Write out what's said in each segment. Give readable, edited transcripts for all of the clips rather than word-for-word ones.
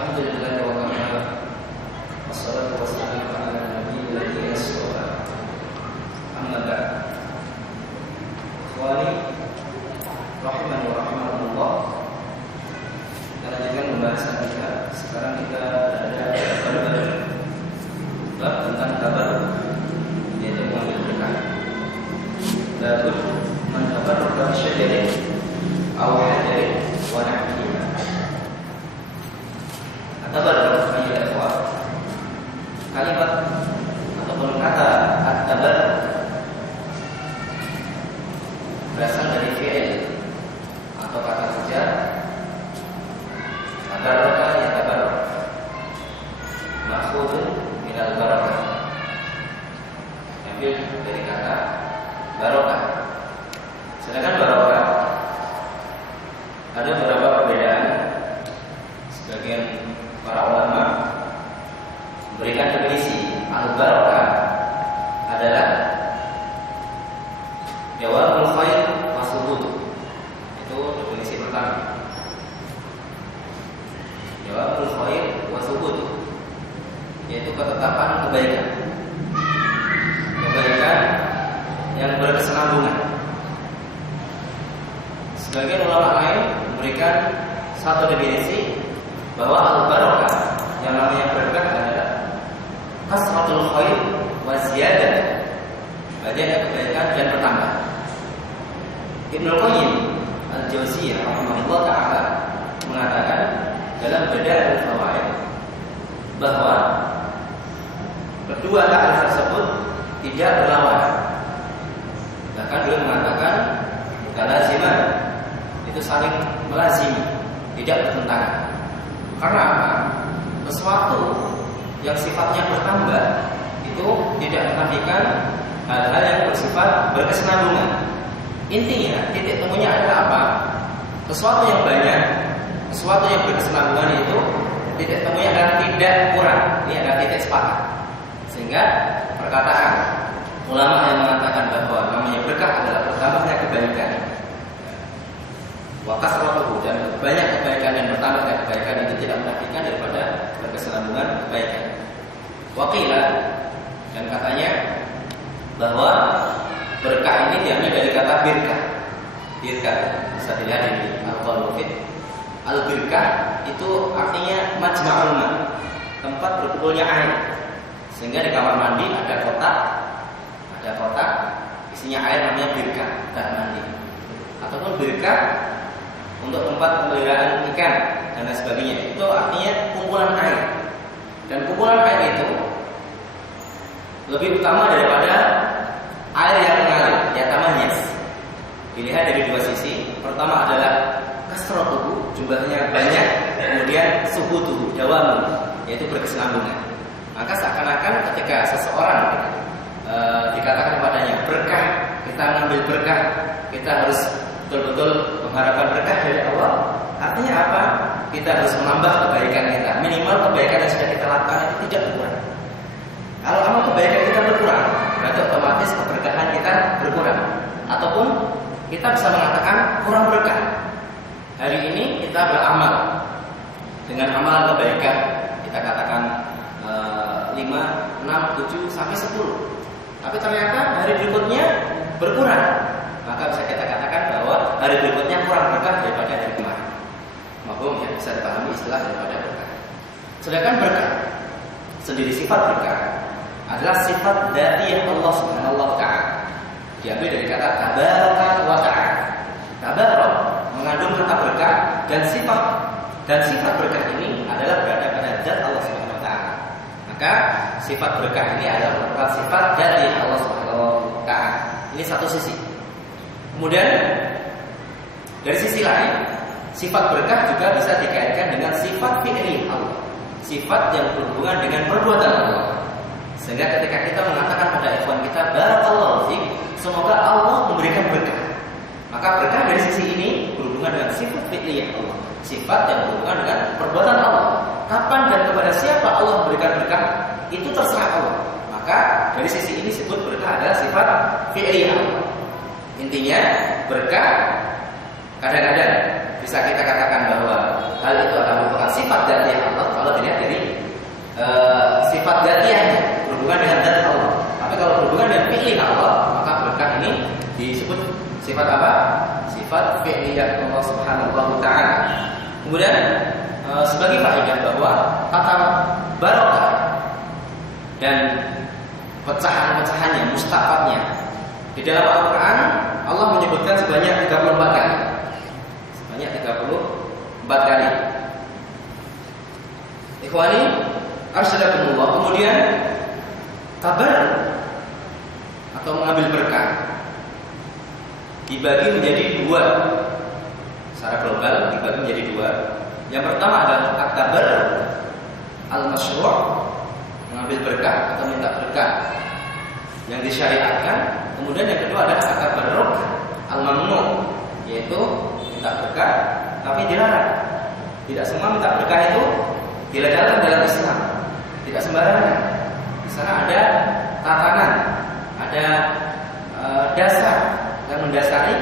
Alhamdulillah wa kafa. Wassalatu wassalamu ala nabiyil ladzi yasra. Amma ba'd. Ikhwani rahimani wa rahimakumullah. Kita lanjutkan pembahasan kita. Sekarang kita ada bab tentang kabar, yaitu mengambil berkah. Bab man tabarraka syajaratin aw hajarin wa nahwiha. At-tabarruk ayat ikhwan. Kalimat ataupun kata at-tabarruk berasal dari fi'il atau kata kerja tabarraka yatabarrak, ma'khudun minal barakah, ambil dari kata barokah. Sedangkan barokah ada beberapa perbedaan. Sebagian para ulama memberikan definisi al-barakah adalah jawabul khair wa subut. Itu definisi pertama. Jawabul khair wa subut, yaitu ketetapan kebaikan. Kebaikan yang berkesinambungan. Sebagian ulama lain memberikan satu definisi bahwa al-barakah yang namanya berkah adalah kasratul khair wa ziyadah, banyak kebaikan dan bertambah. Ibnu Qayyim al-Jauziyah rahimahullah ta'ala mengatakan dalam Badaa'ul Fawaid bahwa kedua kata tersebut tidak berlawanan. Bahkan beliau mengatakan mutalaziman, itu saling melazimi, tidak bertentangan. Karena apa? Sesuatu yang sifatnya bertambah itu tidak menafikan hal-hal yang bersifat berkesinambungan. Intinya titik temunya adalah apa? Sesuatu yang banyak, sesuatu yang berkesinambungan itu titik temunya adalah tidak kurang. Ini adalah titik sepakat. Sehingga perkataan ulama yang mengatakan bahwa namanya berkah adalah bertambahnya kebaikan, wa kasratuhu, dan banyak kebaikan dan bertambahnya kebaikan itu tidak menafikan daripada berkesinambungan kebaikan. Waqila, dan katanya bahwa berkah ini diambil dari kata birkah. Birkah bisa dilihat di Al-Qaul Mufid. Al-birkah itu artinya majma'ul ma', tempat berkumpulnya air. Sehingga di kamar mandi ada kotak isinya air, namanya birkah, kotak mandi. Ataupun birkah untuk tempat pemeliharaan ikan dan lain sebagainya. Itu artinya kumpulan air. Dan kumpulan air itu lebih utama daripada air yang mengalir, yatamanyas. Dilihat dari dua sisi. Pertama adalah kasratuhu, jumlahnya banyak, kemudian subutuhu, dawamu, yaitu berkesinambungan. Maka seakan-akan ketika seseorang dikatakan kepadanya berkah, kita mengambil berkah, kita harus betul-betul mengharapkan berkah dari Allah. Artinya apa? Kita harus menambah kebaikan kita. Minimal kebaikan yang sudah kita lakukan itu tidak berkurang. Kalau amal kebaikan kita berkurang, berarti otomatis keberkahan kita berkurang. Ataupun kita bisa mengatakan kurang berkah. Hari ini kita beramal dengan amalan kebaikan, kita katakan 5, 6, 7 sampai 10. Tapi ternyata hari berikutnya berkurang. Maka bisa kita katakan bahwa hari berikutnya kurang berkah daripada hari kemarin. Mahfum ya, bisa dipahami istilah daripada berkah. Sedangkan berkah sendiri, sifat berkah adalah sifat dari Allah Subhanahu wa ta'ala. Diambil dari kata tabaraka wa ta'ala. Tabarak mengandung kata berkah dan sifat berkah ini adalah berada pada zat Allah Subhanahu wa ta'ala. Maka sifat berkah ini adalah merupakan sifat dari Allah Subhanahu wa ta'ala. Ini satu sisi. Kemudian dari sisi lain, sifat berkah juga bisa dikaitkan dengan sifat fi'li Allah, sifat yang berhubungan dengan perbuatan Allah. Sehingga ketika kita mengatakan pada ikhwan kita barakallahu fiik, semoga Allah memberikan berkah, maka berkah dari sisi ini berhubungan dengan sifat fi'li Allah, sifat yang berhubungan dengan perbuatan Allah. Kapan dan kepada siapa Allah memberikan berkah itu terserah Allah. Maka dari sisi ini disebut berkah adalah sifat fi'li Allah. Intinya berkah kadang-kadang bisa kita katakan bahwa hal itu adalah merupakan sifat dari Allah. disebut sifat apa? Sifat fi'liyah Allah Subhanahu wa taala. Kemudian sebagai faedah bahwa kata barokah dan pecahan-pecahannya, mustaqabnya di dalam Al-Quran Allah menyebutkan sebanyak 34 kali. Sebanyak 34 kali. Ikhwani, arsyadakumullah. Kemudian kabar atau mengambil berkah dibagi menjadi dua. Secara global dibagi menjadi dua. Yang pertama adalah kabar al-masyru', mengambil berkah atau minta berkah yang disyariatkan. Kemudian yang kedua adalah kabar al-mamnu', yaitu minta berkah tapi dilarang. Tidak semua minta berkah itu dilegalkan dalam Islam. Tidak sembarangan. Di sana ada tatanan, ada dasar yang mendasari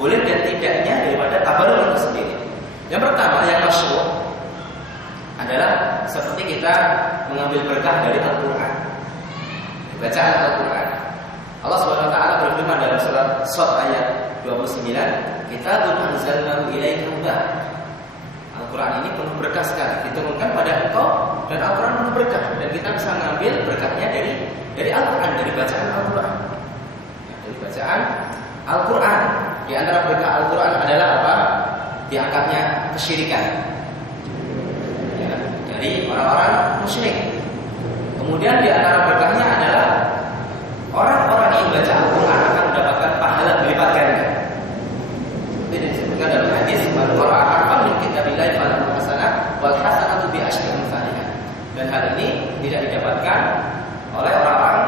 boleh dan tidaknya daripada tabarruk itu sendiri. Yang pertama, yang masyru' adalah seperti kita mengambil berkah dari Al-Quran, bacaan Al-Quran. Allah Subhanahu wa taala berfirman dalam surat Shad ayat 29, "Kitabun anzalnahu ilaika mubarak." Al-Quran ini penuh berkah sekali, diturunkan pada engkau, dan Al-Quran penuh berkah, dan kita bisa mengambil berkahnya dari Al-Quran, dari bacaan Al-Quran. Dari bacaan Al-Quran. Di antara berkah Al-Quran adalah apa? Diangkatnya kesyirikan ya, dari orang-orang musyrik. Kemudian di antara berkahnya adalah orang-orang yang baca Al-Quran akan mendapatkan pahala berlipat ganda. Ini disebutkan dalam hadis, "Man qara'a harfan min kitabillahi falahu hasanah wal hasanatu bi asyri amsalihha." Dan hal ini tidak didapatkan oleh orang-orang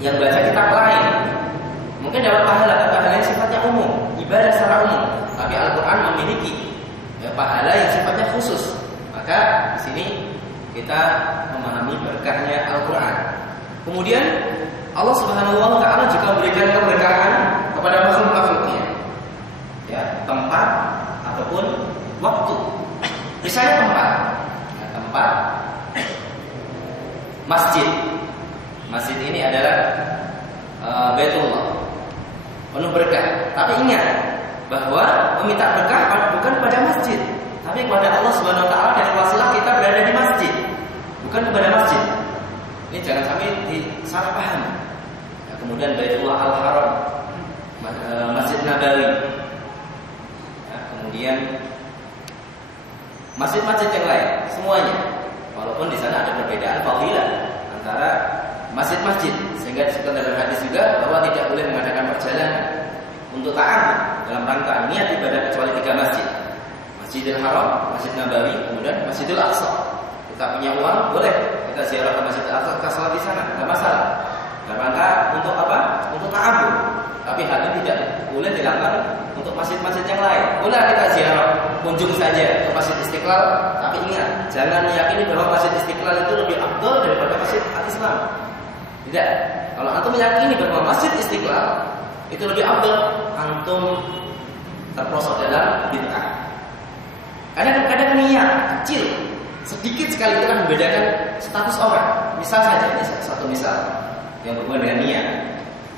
yang baca kitab lain. Mungkin dapat pahala, tapi pahala yang sifatnya umum, ibadah secara umum. Tapi Al-Quran memiliki pahala yang sifatnya khusus. Maka di sini kita memahami berkahnya Al-Quran. Kemudian Allah Subhanahu wa taala juga memberikan keberkahan kepada makhluk-makhluknya. Ya, tempat ataupun waktu. Misalnya tempat masjid. Masjid ini adalah Baitullah, penuh berkah. Tapi ingat bahwa meminta berkah bukan pada masjid, tapi kepada Allah Subhanahu wa taala dari wasilah kita berada di masjid, bukan kepada masjid. Ini jangan sampai disalah paham. Ya, kemudian Baitullah Al-Haram, Masjid Nabawi. Ya, kemudian masjid-masjid yang lain semuanya. Walaupun di sana ada perbedaan fadilah antara masjid-masjid, sehingga disebutkan dalam hadis juga bahwa tidak boleh mengadakan perjalanan untuk ta'abbud dalam rangka niat ibadah kecuali 3 masjid. Masjidil Haram, Masjid Nabawi, kemudian Masjidil Aqsa. Kita punya uang, boleh kita ziarah ke Masjidil Aqsa, kita salat di sana, enggak masalah. Dalam rangka untuk apa? Untuk ta'abbud. Tapi hal ini tidak boleh dilakukan untuk masjid-masjid yang lain. Boleh kita ziarah kunjung saja ke Masjid Istiqlal, tapi ingat, jangan meyakini bahwa Masjid Istiqlal itu lebih afdal daripada Masjid Al-Islam. Tidak. Kalau antum meyakini bahwa Masjid Istiqlal itu lebih afdal, antum terprosok dalam bid'ah. Kadang-kadang niat kecil, sedikit sekali itu kan membedakan status orang. Misal saja, ini satu misal yang berhubungan dengan niat.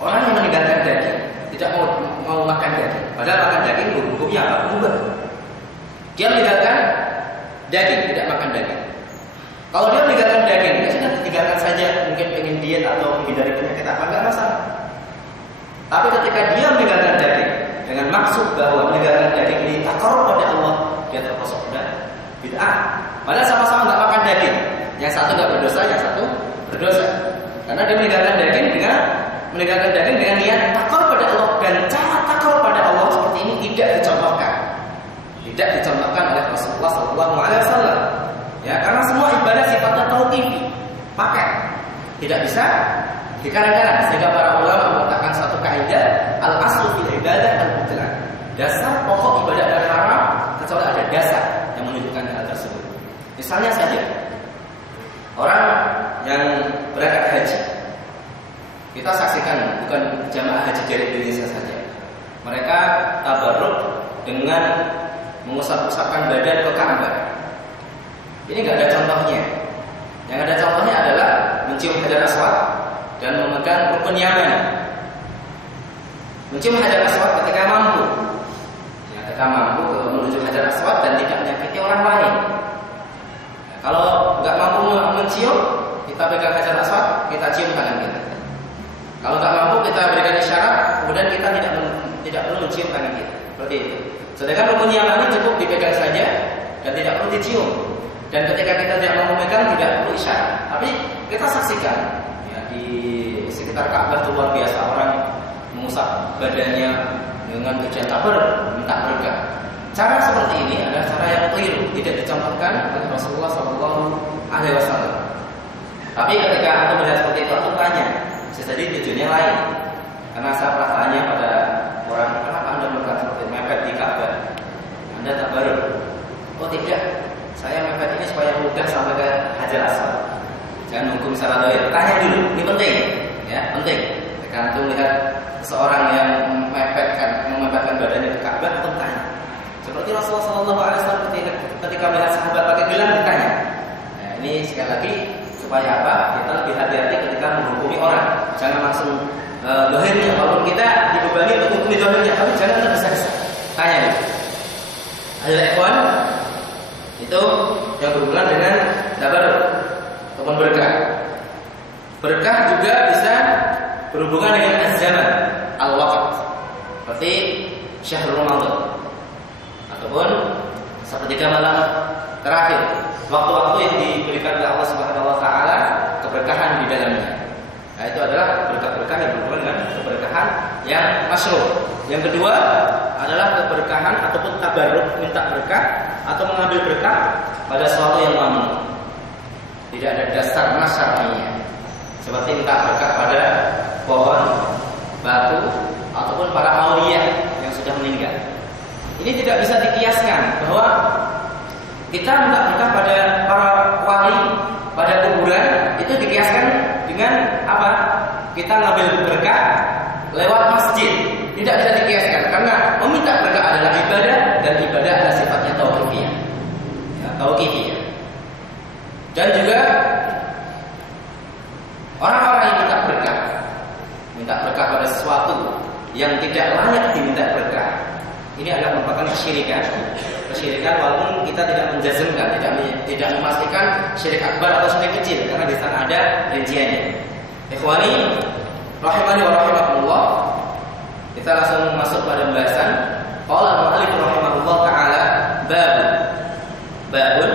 Orang yang meninggalkan daging, tidak mau makan daging, padahal makan daging hukumnya apa? Mubah. Dia meninggalkan daging, tidak makan daging. Kalau dia meninggalkan daging, ya sudah tinggalkan saja. Mungkin pengen diet atau menghindari penyakit apa, enggak masalah. Tapi ketika dia meninggalkan daging dengan maksud bahwa meninggalkan daging ini takarrub pada Allah, dia termasuk bid'ah. Padahal sama-sama enggak makan daging. Yang satu enggak berdosa, yang satu berdosa. Karena dia meninggalkan daging dengan niat takarrub pada Allah, dan cara takarrub pada Allah seperti ini tidak dicontohkan oleh Rasulullah SAW. Ya, karena semua ibadah sifatnya tauqifi, paket, tidak bisa dikarenakan. Sehingga para ulama mengatakan satu kaidah, al-aslu fil ibadah al-butlan. Dasar pokok ibadah adalah haram kecuali ada dasar yang menunjukkan hal tersebut. Misalnya saja orang yang berangkat haji, kita saksikan bukan jamaah haji dari Indonesia saja. Mereka tabarruk dengan mengusap-usapkan badan ke Ka'bah. Ini nggak ada contohnya. Yang ada contohnya adalah mencium Hajar Aswad dan memegang rukun Yaman. Mencium Hajar Aswad ketika mampu. Ya, ketika mampu menuju Hajar Aswad dan tidak menyakiti orang lain. Ya, kalau nggak mampu mencium, kita pegang Hajar Aswad, kita cium tangan kita. Kalau nggak mampu, kita berikan isyarat, kemudian kita tidak perlu mencium tangan kita. Seperti itu. Sedangkan rukun yang lain cukup dipegang saja dan tidak perlu dicium. Dan ketika kita tidak mau memegang, tidak perlu isyarat. Tapi kita saksikan ya, di sekitar Ka'bah itu luar biasa, orang mengusap badannya dengan tujuan minta berkah. Cara seperti ini adalah cara yang keliru, tidak dicontohkan oleh Rasulullah SAW. Tapi ketika Anda melihat seperti itu, Anda tanya, bisa jadi tujuannya lain. Karena saya pernah tanya pada orang, kenapa Anda melakukan seperti mepet di Ka'bah? Anda tabarruk? Oh tidak, saya mepet ini supaya mudah sampai ke Hajar Aswad. Jangan hukum secara doyan. Tanya dulu, ini penting, ya penting. Karena itu melihat seorang yang memepetkan badannya ke Ka'bah, itu tanya. Seperti Rasulullah SAW ketika melihat sahabat pakai gelang ditanya. Nah, ini sekali lagi supaya apa? Kita lebih hati-hati ketika menghukumi orang. Jangan langsung dohirnya. Walaupun kita dibebani untuk menghukumi dohirnya, tapi jangan tergesa-gesa. Tanya dulu. Ada ikhwan itu yang berhubungan dengan tabarruk ataupun berkah. Berkah juga bisa berhubungan dengan az-zaman, al-waqt. Seperti syahrul Ramadan ataupun sepertiga malam terakhir, waktu-waktu yang diberikan oleh Allah Subhanahu wa taala keberkahan di dalamnya. Nah, itu adalah berkah-berkah yang berhubungan dengan keberkahan yang masyru'. Yang kedua adalah keberkahan ataupun tabarruk, minta berkah atau mengambil berkah pada sesuatu yang mamnu. Tidak ada dasar syar'inya. Seperti minta berkah pada pohon, batu ataupun para aulia yang sudah meninggal. Ini tidak bisa dikiaskan bahwa kita minta berkah pada para wali, pada kuburan, itu dikiaskan dengan apa? Kita ngambil berkah lewat masjid. Tidak bisa dikiaskan karena meminta berkah adalah ibadah dan ibadah adalah sifatnya tauqifiyah. Ya, tauqifiyah. Dan juga orang-orang yang minta berkah pada sesuatu yang tidak layak diminta berkah, ini adalah merupakan kesyirikan. Kesyirikan walaupun kita tidak menjazmkan, tidak memastikan syirik akbar atau syirik kecil karena di sana ada rinciannya. Ikhwani rahimani wa rahimakumullah. Kita langsung masuk pada pembahasan. Qala al-mu'allif rahimahullah taala babun.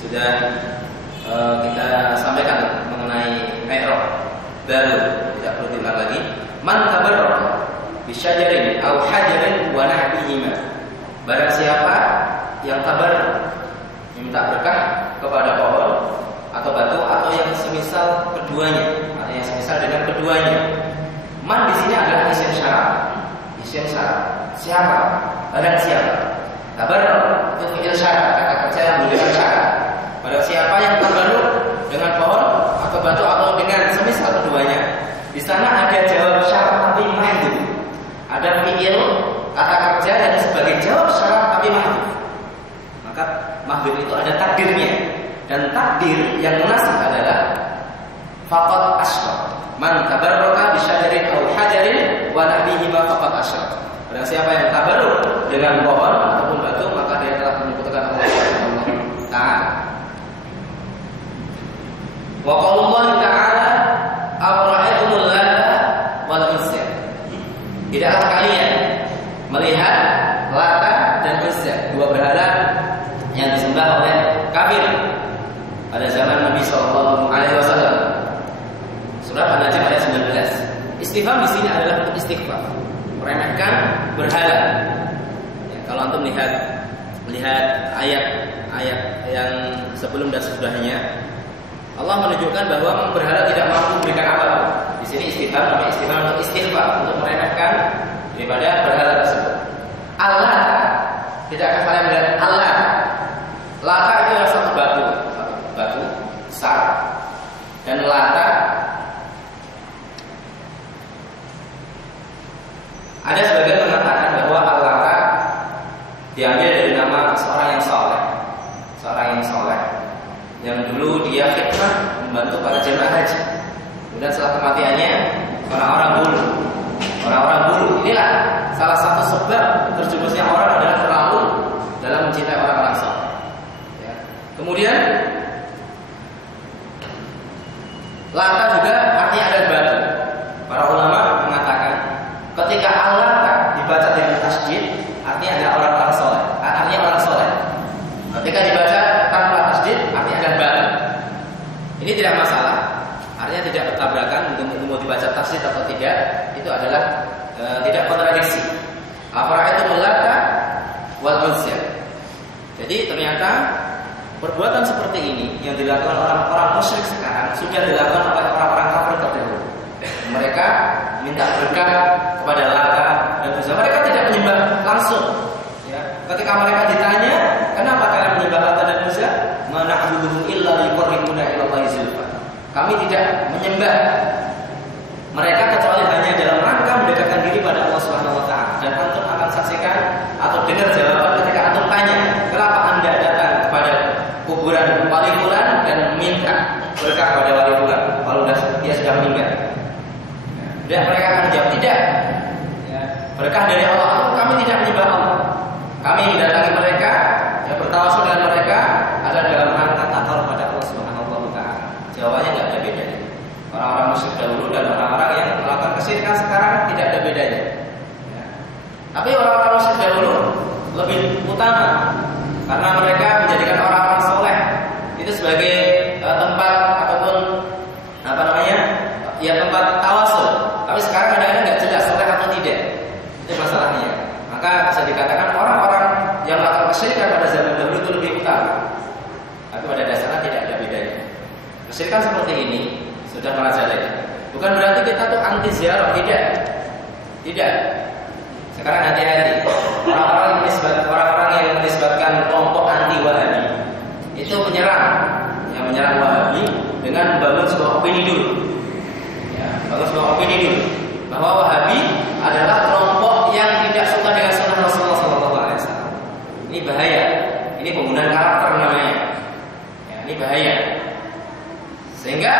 Sudah kita sampaikan mengenai mi'raj. Babun, tidak perlu diulang lagi. Man tabarraka bisyajarin aw hajarin wa nahwihima. Barang siapa yang tabarruk, minta berkah kepada pohon atau batu atau yang semisal keduanya, atau yang semisal dengan keduanya. Man di sini adalah isim syarat. Isim syarat. Siapa? Barang siapa? Tabarruk itu fi'il syarat, kata kerja yang menggunakan syarat. Barang siapa yang tabarruk dengan pohon atau batu atau dengan semisal keduanya, di sana ada jawab syarat tapi mahdhuf. Ada fi'il kata kerja yang sebagai jawab syarat tapi mahdhuf. Maka mahdhuf itu ada takdirnya, dan takdir yang munasib adalah faqad asyrak. Man tabarraka bisyajarin aw hajarin wa nahwihima faqad asyrak. Barang siapa yang tabarruk dengan pohon ataupun batu, maka dia telah menyekutukan Allah Ta'ala. Wa qaulullah ta'ala afara'aytumul lata wal uzza. Tidakkah kalian melihat Lata dan Uzza, dua berhala yang disembah oleh kafir pada zaman Nabi sallallahu alaihi wasallam? Surah An-Najm ayat 19. Istifham di sini adalah untuk istighfar, meremehkan berhala. Ya, kalau antum lihat ayat-ayat yang sebelum dan sesudahnya, Allah menunjukkan bahwa berhala tidak mampu memberikan apa-apa. Di sini istifham, namanya istifham untuk istighfar, untuk meremehkan daripada berhala tersebut. Allah, tidakkah kalian melihat Allah? Lata itu adalah satu batu besar, dan Lata ada sebagian mengatakan bahwa Lata diambil dari nama seorang yang soleh, yang dulu dia khidmah membantu para jemaah haji. Kemudian setelah kematiannya orang-orang bulu. Orang-orang bulu inilah salah satu sebab terjerumusnya orang adalah terlalu dalam mencintai orang-orang saleh. Ya. Kemudian Lata juga artinya ada batu. Para ulama mengatakan ketika Al-Lata dibaca dengan tasydid artinya ada orang-orang soleh, artinya orang soleh. Ketika dibaca tanpa tasydid artinya ada batu. Ini tidak masalah, artinya tidak bertabrakan untuk mau dibaca tasydid atau tidak, itu adalah tidak kontradiksi. Afara'aitum Lata wal Uzza. Jadi ternyata perbuatan seperti ini yang dilakukan orang-orang musyrik sekarang sudah dilakukan oleh orang-orang kafir terdahulu. Mereka minta berkah kepada Lata dan Uzza. Mereka tidak menyembah langsung. Ya. Ketika mereka ditanya, kenapa kalian menyembah Lata dan Uzza? Ma na'buduhum illa liqarribuna ila Allahi zulfa. Kami tidak menyembah mereka kecuali hanya dalam rangka mendekatkan diri pada Allah Subhanahu wa taala. Dan antum akan saksikan atau dengar jawaban ketika antum tanya, kenapa Anda datang kepada kuburan wali fulan dan minta berkah pada wali fulan kalau dia sudah meninggal? Dan mereka akan menjawab tidak. Berkah dari Allah, kami tidak menyembah Allah. Kami mendatangi mereka, bertawasul dengan mereka adalah dalam rangka takwa pada Allah Subhanahu wa taala. Jawabannya tidak ada bedanya. Orang-orang musyrik dahulu dan orang-orang yang melakukan kesyirikan sekarang tidak ada bedanya. Tapi orang-orang musyrik dahulu lebih utama karena mereka menjadikan orang-orang soleh itu sebagai tempat ataupun tempat tawasul. Tapi sekarang kadang-kadang nggak jelas soleh atau tidak. Itu masalahnya. Maka bisa dikatakan orang-orang yang melakukan kesyirikan pada zaman dahulu itu lebih utama. Tapi pada dasarnya tidak ada bedanya. Kesyirikan seperti ini sudah merajalela. Bukan berarti kita tuh anti ziarah, tidak. Tidak. Sekarang hati-hati. Orang-orang yang menisbatkan kelompok anti Wahabi itu menyerang Wahabi dengan membangun sebuah opini dulu. Bangun sebuah opini dulu bahwa Wahabi adalah kelompok yang tidak suka dengan sunnah Rasulullah SAW. Ini bahaya. Ini penggunaan karakter namanya. Ini bahaya. Sehingga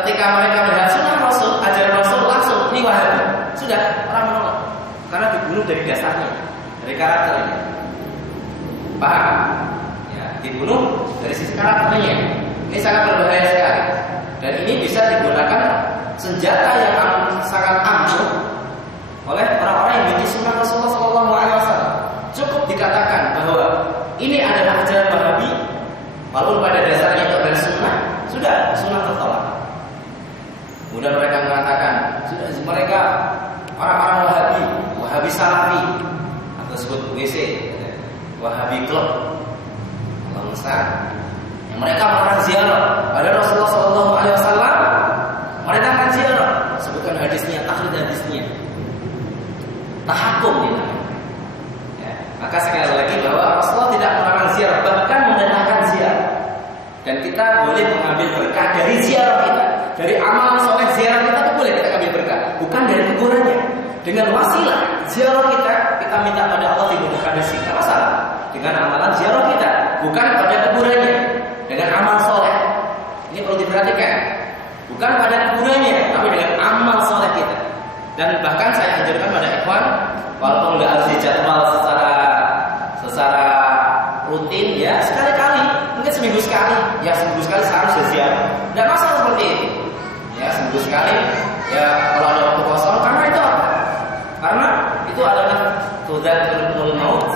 ketika mereka melihat sunnah Rasul, ajaran Rasul langsung ini Wahabi. Sudah orang menolak karena dibunuh dari dasarnya, dari karakternya. Paham? Ya, dibunuh dari sisi karakternya. Ini sangat berbahaya sekali. Dan ini bisa digunakan senjata yang sangat ampuh oleh orang-orang yang benci sunnah Rasulullah SAW. Cukup dikatakan bahwa ini adalah ajaran Wahabi, walaupun pada dasarnya itu adalah sunnah tertolak. Kemudian mereka mengatakan sudah mereka orang-orang Wahabi Salafi atau sebut WC, Wahabi Club, Allah Ustaz. Yang mereka melarang ziarah pada Rasulullah SAW. Mereka akan ziarah, sebutkan hadisnya, tahlil hadisnya, tahakum gitu. Maka sekali lagi bahwa Rasulullah tidak melarang ziarah, bahkan mendatangkan ziarah. Dan kita boleh mengambil berkah dari ziarah kita, dari amalan soleh ziarah kita itu boleh kita ambil berkah, bukan dari kuburannya. Dengan wasilah ziarah kita minta pada Allah dimudahkan rezeki, tidak masalah. Dengan amalan ziarah kita, bukan pada kuburannya. Dengan amal soleh, ini perlu diperhatikan. Bukan pada kuburannya, tapi dengan amal soleh kita. Dan bahkan saya anjurkan pada ikhwan, walaupun nggak harus dijadwal secara rutin, ya sekali-kali, mungkin seminggu sekali, ya seminggu sekali seharusnya ziarah. Tidak masalah seperti itu. Ya seminggu sekali, ya kalau ada waktu kosong, karena itu apa? Karena itu adalah tudzakirul maut,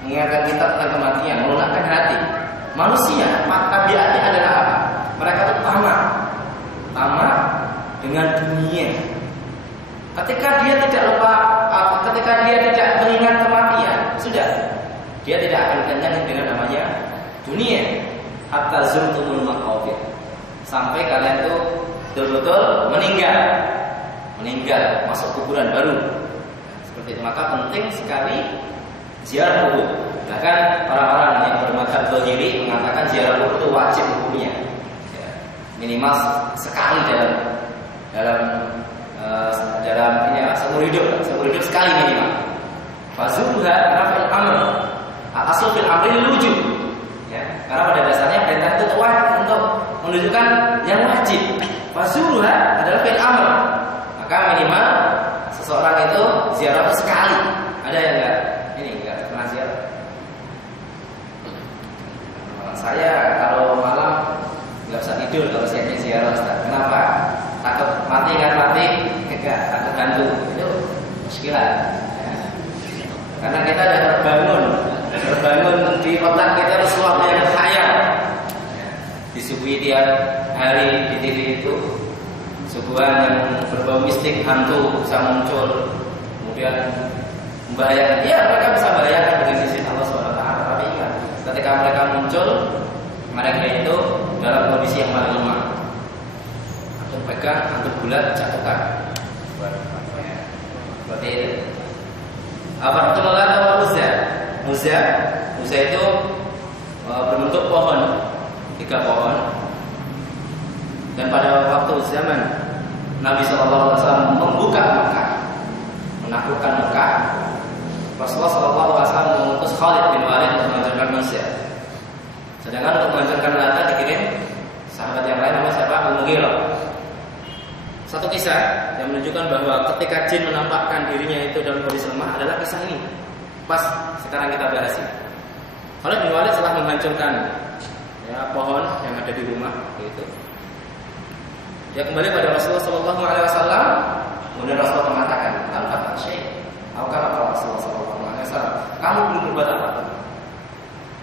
mengingatkan kita tentang kematian, melunakkan hati. Manusia, tabiatnya adalah apa? Mereka itu tamak dengan dunia. Ketika dia tidak mengingat kematian, sudah dia tidak akan kenyang dengan namanya dunia. Hatta zurtumul maqabir, sampai kalian tuh betul-betul meninggal masuk kuburan baru. Seperti itu. Maka penting sekali ziarah kubur. Bahkan orang-orang yang bermadzhab Dzahiri mengatakan ziarah kubur itu wajib hukumnya. Minimal sekali dalam seumur hidup sekali minimal. Fazuha rafil amr, asal fil amri wujub. Ya, karena pada dasarnya perintah itu wajib untuk menunjukkan yang wajib. Fazuha adalah fil amr, minimal seseorang itu ziarah sekali. Ada yang enggak? Ini enggak pernah ziarah. Saya kalau malam nggak bisa tidur kalau saya ziarah Ustaz. Kenapa? Takut mati kan mati, enggak takut gantung. Itu muskilah. Ya. Karena kita ada terbangun di otak kita sesuatu yang khayal. Ya. Disuguhi tiap hari di TV itu suguhan yang berbau mistik, hantu bisa muncul, kemudian membahayakan. Ya, mereka bisa membahayakan dengan izin Allah SWT. Tapi ingat, ketika mereka muncul, mereka itu dalam kondisi yang paling lemah. Antum pegang, antum bulat, jatuhkan. Seperti itu. Apa itu atau Uzza? Uzza itu berbentuk pohon, 3 pohon. Dan pada waktu zaman Nabi SAW membuka Mekah, menaklukkan Mekah, Rasulullah SAW mengutus Khalid bin Walid untuk menghancurkan Uzza. Sedangkan untuk menghancurkan Lata dikirim sahabat yang lain namanya siapa? Al-Mughirah. Satu kisah yang menunjukkan bahwa ketika jin menampakkan dirinya itu dalam kondisi lemah adalah kisah ini. Pas sekarang kita bahas ini. Khalid bin Walid setelah menghancurkan pohon yang ada di rumah itu. Dia kembali pada Rasulullah SAW. Kemudian Rasulullah mengatakan, "Tanpa syai." Rasulullah SAW, "Kamu belum berbuat apa-apa."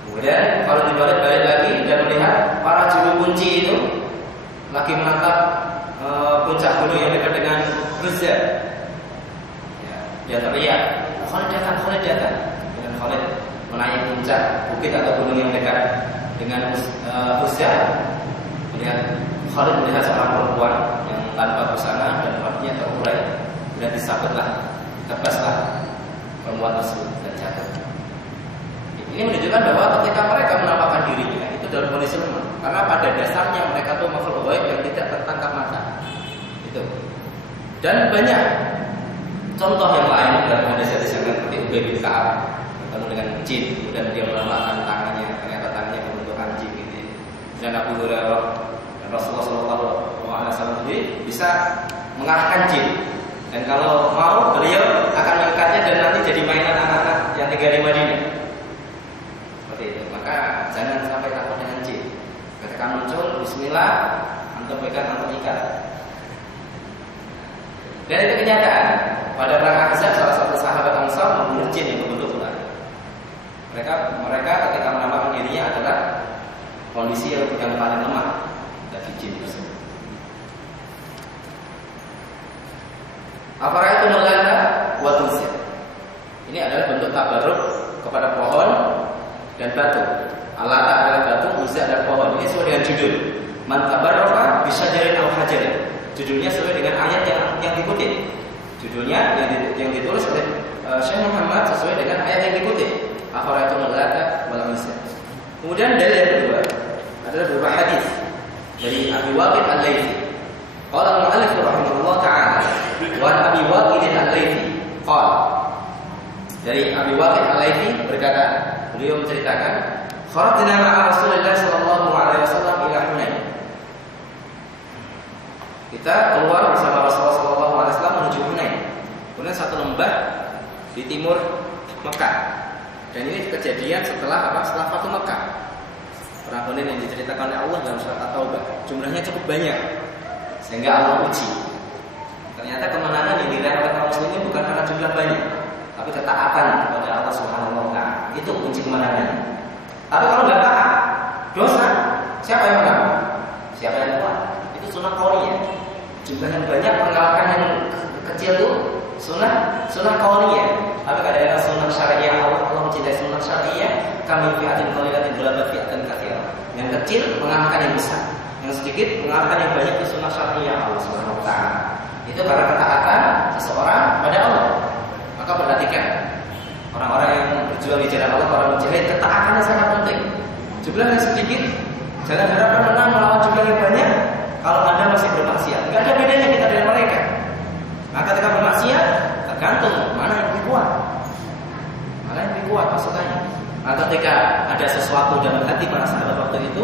Kemudian kalau dibalik lagi dan melihat para juru kunci itu lagi menatap puncak gunung yang dekat dengan Uzza. Ya, dia teriak, Khalid datang. Dan Khalid menaiki puncak bukit atau gunung yang dekat dengan Uzza. Kemudian Khalid melihat seorang perempuan yang tanpa busana dan rambutnya terurai. Kemudian disabetlah, tebaslah perempuan tersebut dan jatuh. Ini menunjukkan bahwa ketika mereka menampakkan dirinya itu dalam kondisi lemah. Karena pada dasarnya mereka itu makhluk gaib yang tidak tertangkap mata. Itu. Dan banyak contoh yang lain dalam hadis-hadis yang seperti Ubay bin Ka'ab bertemu dengan jin, kemudian dia melambaikan tangannya, ternyata tangannya berbentuk anjing gitu. Dan Abu Hurairah dan Rasulullah SAW sendiri bisa mengalahkan jin. Dan kalau mau beliau akan mengangkatnya dan nanti jadi mainan anak-anak yang tinggal di Madinah. Seperti itu. Maka jangan sampai takut dengan jin. Ketika muncul, Bismillah, antum pegang, antum ikat. Dan itu kenyataan. Pada perang Ahzab salah satu sahabat Ansar membunuh jin yang berbentuk ular. Mereka ketika menampakkan dirinya adalah kondisi yang paling lemah dari jin tersebut. Apa itu melanda watuzir? Ini adalah bentuk tabarruk kepada pohon dan batu. Alata adalah batu, Uzza adalah pohon. Ini sesuai dengan judul. Man tabarraka bisyajarin aw hajarin. Judulnya sesuai dengan ayat yang dikutip. Judulnya yang ditulis oleh Syekh Muhammad sesuai dengan ayat yang dikutip. Apa itu melanda wal Uzza? Kemudian dalil yang kedua adalah beberapa hadis dari Abi Waqid Al-Laythi. Qala al-mu'allif rahimahullah ta'ala wa Abi Waqid Al-Laythi qala. Dari Abi Waqid Al-Laythi berkata, beliau menceritakan, kharajna ma'a Rasulillah sallallahu alaihi wasallam ila Hunain. Kita keluar bersama Rasulullah sallallahu alaihi wasallam menuju Hunain. Hunain satu lembah di timur Mekah. Dan ini kejadian setelah apa? Setelah Fatu Mekah. Perang Hunain yang diceritakan oleh Allah dalam surat At-Taubah. Jumlahnya cukup banyak. Sehingga Allah uji. Ternyata kemenangan yang diraih oleh kaum muslimin bukan karena jumlah banyak, tapi ketaatan kepada Allah Subhanahu wa taala. Itu kunci kemenangannya. Tapi kalau nggak taat, dosa, siapa yang menang? Siapa yang kuat? Itu sunnah qauliyah. Jumlah yang banyak mengalahkan yang kecil itu sunnah qauliyah. Tapi kadang-kadang sunnah syariah, Allah mencintai sunnah syariah, kami fi'atin qalilatin ghalabat fi'atan katsirah. Yang kecil mengalahkan yang besar, yang sedikit mengalahkan yang banyak. Itu sunnah syariah Allah Subhanahu wa taala. Itu karena ketaatan seseorang pada Allah. Maka perhatikan orang-orang yang berjuang di jalan Allah, para mujahid, ketaatannya sangat penting. Jumlah yang sedikit, jangan harapkan menang melawan jumlah yang banyak. Kalau Anda masih bermaksiat, nggak ada bedanya kita dengan mereka. Maka ketika bermaksiat, tergantung mana yang lebih kuat. Mana yang lebih kuat pasukannya. Nah, ketika ada sesuatu dalam hati para sahabat waktu itu,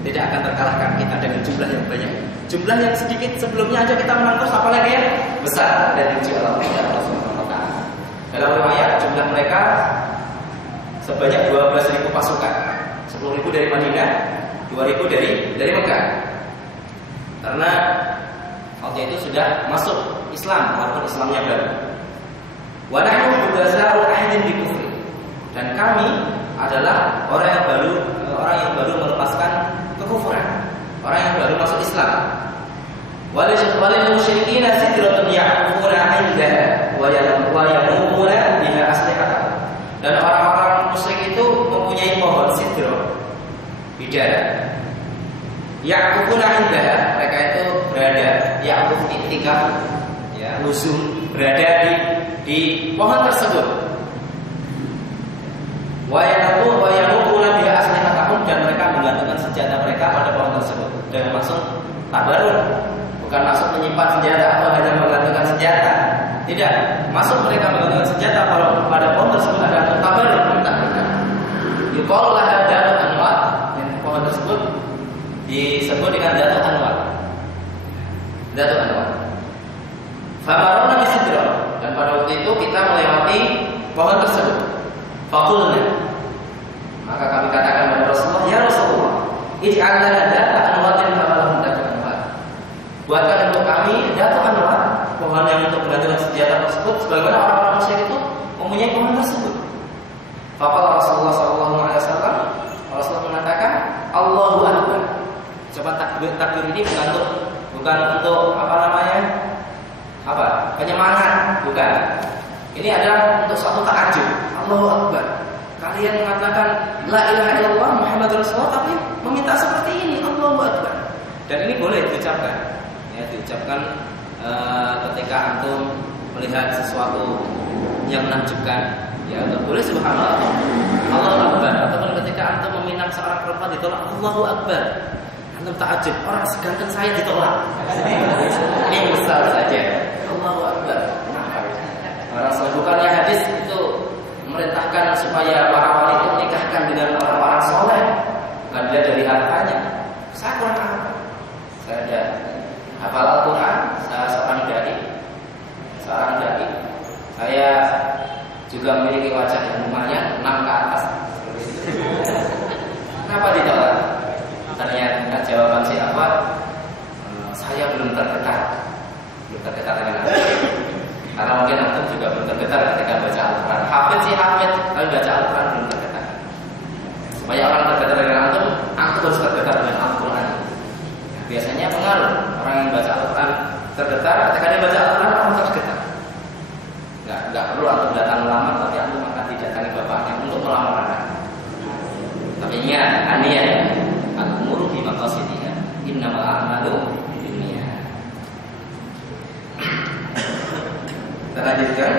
tidak akan terkalahkan kita dengan jumlah yang banyak. Jumlah yang sedikit sebelumnya aja kita menang terus, apalagi yang besar dari uji Allah Subhanahu wa taala. Dalam riwayat jumlah mereka sebanyak 12.000 pasukan. 10.000 dari Madinah, 2.000 dari Mekah. Karena waktu itu sudah masuk Islam, walaupun Islamnya baru. Wa nahnu budazaa'u ahdin bi kufri. Dan kami adalah orang yang baru melepaskan kekufuran, orang yang baru masuk Islam. Walil musyrikin sidratun ya'kufuna 'indaha wa yamuruna biha aslihatahum. Dan orang-orang musyrik itu mempunyai pohon sidro bidara. Ya'kufuna 'indaha, mereka itu berada ya'kuf i'tikaf, ya, luzum berada di pohon tersebut. Wa yamuruna biha aslihatahum, dan mereka menggantungkan senjata mereka pada pohon tersebut. Dan maksud tabarun, bukan maksud menyimpan senjata atau hanya menggantungkan senjata. Tidak, maksud mereka menggantungkan senjata pada pohon tersebut adalah untuk tabarun, minta-minta. Yuqalu laha datu anwar, dan pohon tersebut disebut dengan datu anwar. Datu anwar. Famaruna bisidra, dan pada waktu itu kita melewati pohon tersebut. Faqulna, maka kami katakan kepada Rasulullah, ya Rasulullah, ij'al lana data anwatin kama lahum datu anwar. Buatkan untuk kami datu anwar, pohon yang untuk menggantungkan senjata tersebut, sebagaimana orang-orang musyrik itu mempunyai pohon tersebut. Faqala Rasulullah sallallahu alaihi wasallam, Rasulullah mengatakan, Allahu akbar. Coba takbir ini bukan untuk penyemangat, bukan. Ini adalah untuk suatu takjub. Allahu akbar. Kalian mengatakan la ilaha illallah Muhammadur Rasulullah, tapi meminta seperti ini, Allahu akbar. Dan ini boleh diucapkan. Ya, diucapkan ketika antum melihat sesuatu yang menakjubkan, ya, boleh subhanallah, Allahu akbar. Ataupun ketika antum meminang seorang perempuan ditolak, Allahu akbar. Antum takjub, orang seganteng saya ditolak. Ini besar saja. Allahu akbar. Orang bukannya hadis itu memerintahkan supaya para wanita menikahkan dengan orang-orang soleh, bukan dilihat dari hartanya. Saya kurang apa? Saya ada hafal Al-Quran, saya seorang dai. Saya juga memiliki wajah yang lumayan 6 ke atas. Kenapa ditolak? Ternyata jawaban siapa? Saya belum tergetar dengan itu. Karena mungkin antum juga belum tergetar ketika baca Al-Quran. Hafid sih hafid, tapi baca Al-Quran belum tergetar. Supaya orang tergetar dengan antum harus tergetar dengan Al-Quran. Nah, biasanya pengaruh orang yang baca Al-Quran tergetar, ketika dia baca Al-Quran orang tergetar. Enggak perlu antum datang melamar, tapi antum akan didatangi bapaknya untuk melamar anak. Tapi ingat, aniat al-umuru bi maqasidiha, innamal a'malu binniyat. Kita lanjutkan.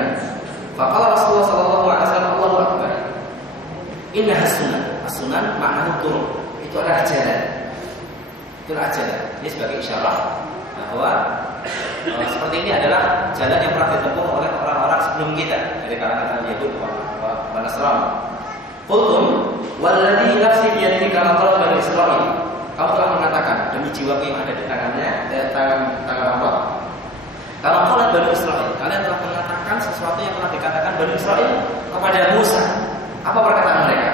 Faqala Rasulullah sallallahu alaihi wasallam, Allahu akbar. Inna as-sunnah. As-sunnah maknanya turun. Itu adalah jalan. Ini sebagai isyarat bahwa seperti ini adalah jalan yang pernah ditempuh oleh orang-orang sebelum kita dari kalangan Yahudi wa Nasrani. Qultum walladzi nafsi bi yadihi kama qala Bani Israil. Kamu telah mengatakan demi jiwaku yang ada di tangannya, tangan Allah. Kalau qala Bani Israil, kalian telah mengatakan sesuatu yang telah dikatakan Bani Israil kepada Musa. Apa perkataan mereka?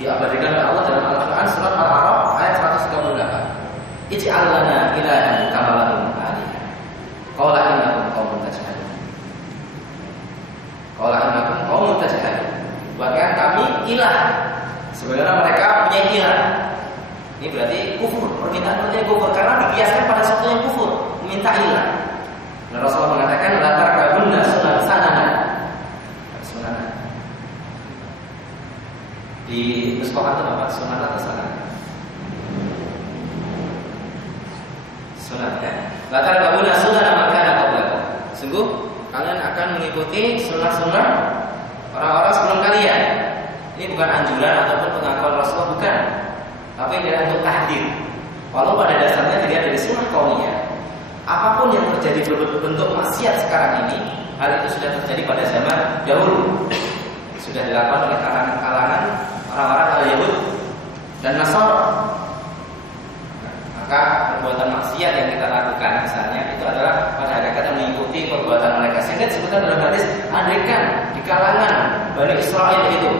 Diabadikan oleh Allah dalam Al-Quran surat Al-A'raf ayat 138. Ij'al lana ilahan kama lahum alihah. Qala innakum qaumun tajhalun. Bahkan kami ilah, sebenarnya mereka punya ilah. Ini berarti kufur, permintaan kufur karena dibiasakan pada sesuatu yang kufur, meminta ilah. Dan Rasulullah mengatakan la tarkabunna sunana. Di mushaf itu apa? Sunan atau sana? Sunan kan? La tarkabunna sunana man kana qablakum. Sungguh kalian akan mengikuti sunnah-sunnah orang-orang sebelum kalian. Ini bukan anjuran ataupun pengakuan Rasulullah, bukan. Tapi ini adalah untuk tahdir. Walau pada dasarnya dilihat dari sunnah kauniyah, apapun yang terjadi berbentuk maksiat sekarang ini, hal itu sudah terjadi pada zaman dahulu. Sudah dilakukan oleh kalangan orang-orang Al-Yahud dan Nasara. maksiat yang kita lakukan misalnya itu adalah pada hakikatnya mengikuti perbuatan mereka. Sehingga disebutkan dalam hadis, andaikan di kalangan Bani Israel itu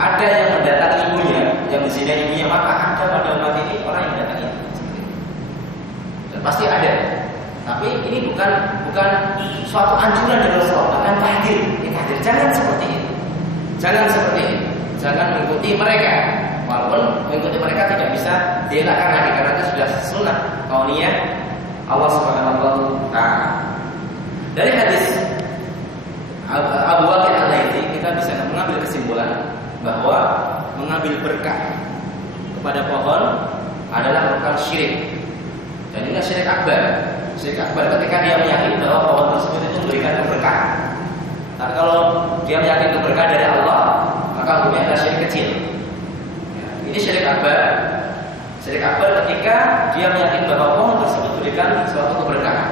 ada yang mendatangi ibunya, yang menzinai ibunya, maka ada pada umat ini orang yang mendatangi ibunya. Dan pasti ada. Tapi ini bukan suatu anjuran dari Rasulullah, bukan tahdir. Jangan seperti itu. Jangan seperti itu. Jangan mengikuti mereka. Walaupun mengikuti mereka tidak bisa dielakkan lagi karena itu sudah sunnah kauniyah Allah Subhanahu wa taala. Dari hadis Abu Waqid Al-Laitsi kita bisa mengambil kesimpulan bahwa mengambil berkah kepada pohon adalah merupakan syirik. Dan ini syirik akbar. Syirik akbar ketika dia meyakini bahwa pohon tersebut itu memberikan berkah. Tapi kalau dia meyakini berkah dari Allah, maka hukumnya adalah syirik kecil. Ini syirik akbar. Syirik akbar ketika dia meyakini bahwa pohon tersebut memberikan suatu keberkahan.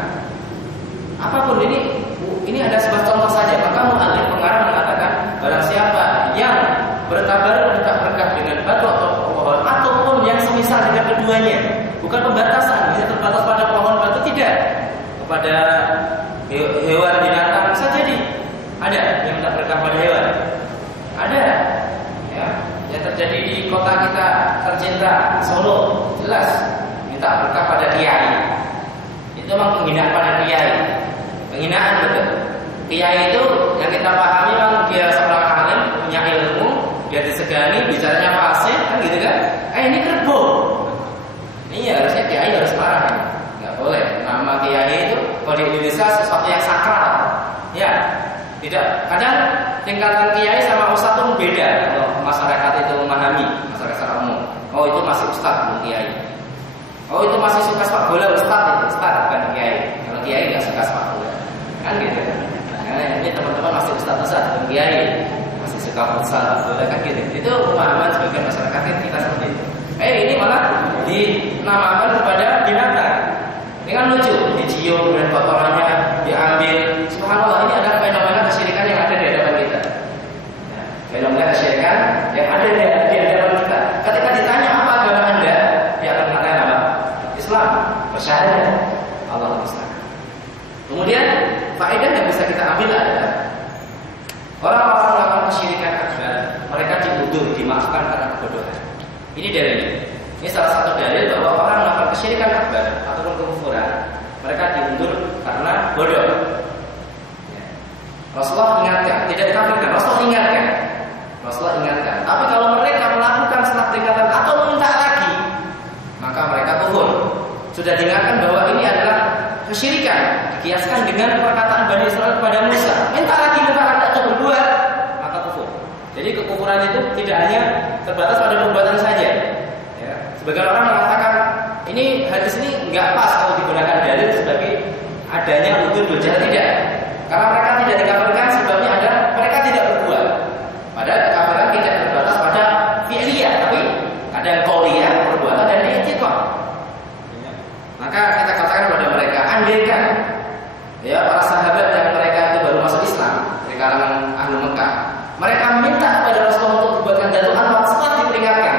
Apapun ini ada sebuah contoh saja. Maka mu'allif pengarang mengatakan barang siapa yang bertabaruk minta berkah dengan batu atau pohon ataupun yang semisal dengan keduanya, bukan pembatasan, bisa terbatas pada pohon batu tidak, kepada hewan binatang bisa jadi. Ada yang minta berkah pada hewan. Ada. Ya, yang terjadi di kota kita tercinta Solo, jelas minta berkah pada kiai. Itu memang penghinaan pada kiai. Penghinaan betul. Kiai itu yang kita pahami memang dia seorang alim, punya ilmu, dia disegani, bicaranya fasih, kan gitu kan? Ini kerbo. Ini harusnya kiai harus marah kan? Nggak boleh. Nama kiai itu kalau di Indonesia sesuatu yang sakral. Ya. Tidak, kadang tingkatan kiai sama ustaz itu beda. Kalau masyarakat itu memahami, masyarakat secara umum. Oh itu masih ustaz, bukan kiai. Oh itu masih suka sepak bola, ustaz itu ustaz bukan kiai. Kalau kiai nggak suka sepak bola, kan gitu. Nah, ini teman-teman masih ustaz bukan kiai, masih suka futsal, bola kan gitu. Itu pemahaman sebagian masyarakat kita seperti itu. Ini malah dinamakan kepada binatang. Ini kan lucu, dicium dan kotorannya diambil. Subhanallah, ini adalah fenomena kesyirikan yang ada di hadapan kita. Fenomena kesyirikan yang ada di hadapan kita. Ketika ditanya apa agama Anda, dia akan mengatakan apa? Islam. Bersyahadat Allah Islam. Kemudian faedah yang bisa kita ambil adalah orang-orang melakukan kesyirikan akbar, mereka diundur, dimaafkan karena kebodohan. Ini dalilnya. Ini salah satu dalil bahwa orang melakukan kesyirikan akbar ataupun kekufuran, mereka diundur karena bodoh. Rasulullah ingatkan, tidak dikafirkan, Rasulullah ingatkan. Tapi kalau mereka melakukan setelah peringatan atau minta lagi, maka mereka kufur. Sudah diingatkan bahwa ini adalah kesyirikan, dikiaskan dengan perkataan Bani Israel kepada Musa. Minta lagi atau berbuat, maka kufur. Jadi kekufuran itu tidak hanya terbatas pada perbuatan saja. Ya. Sebagian orang mengatakan ini hadis ini nggak pas kalau digunakan dalil sebagai adanya udzur bil jahl, tidak. Karena mereka tidak dikafirkan sebabnya ada mereka tidak berbuat. Padahal kekafiran tidak terbatas pada fi'liyah, tapi ada yang qauliyah, perbuatan dan i'tiqad. Maka kita katakan kepada mereka, andaikan ya para sahabat yang mereka itu baru masuk Islam dari kalangan ahlu Mekah, mereka minta kepada Rasulullah untuk dibuatkan Jatuh Anwar setelah diperingatkan.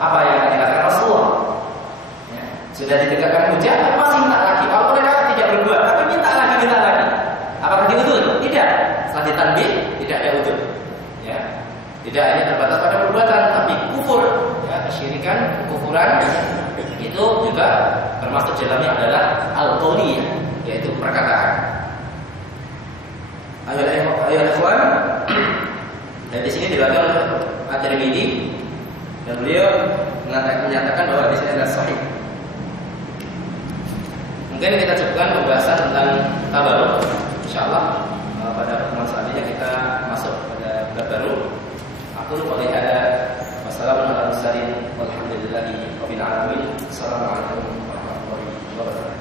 Apa yang dikatakan Rasulullah? Ya, sudah ditegakkan hujah, masih minta lagi. Kalau mereka tidak berbuat, tapi minta lagi. Apakah diudur? Tidak. Setelah ditanbih, tidak ada udur. Ya, tidak hanya terbatas pada perbuatan, tapi kufur, ya, kesyirikan, kekufuran itu juga termasuk dalamnya adalah al-qauliyah, yaitu perkataan. Ayat ikhwan, dan di sini dibagikan oleh At-Tirmidzi dan beliau menyatakan bahwa di sini adalah sahih. Mungkin kita cukupkan pembahasan tentang tabaruk. Insyaallah pada pertemuan selanjutnya kita masuk pada bab baru. Aku lupa ada. Wassalamualaikum warahmatullahi wabarakatuh.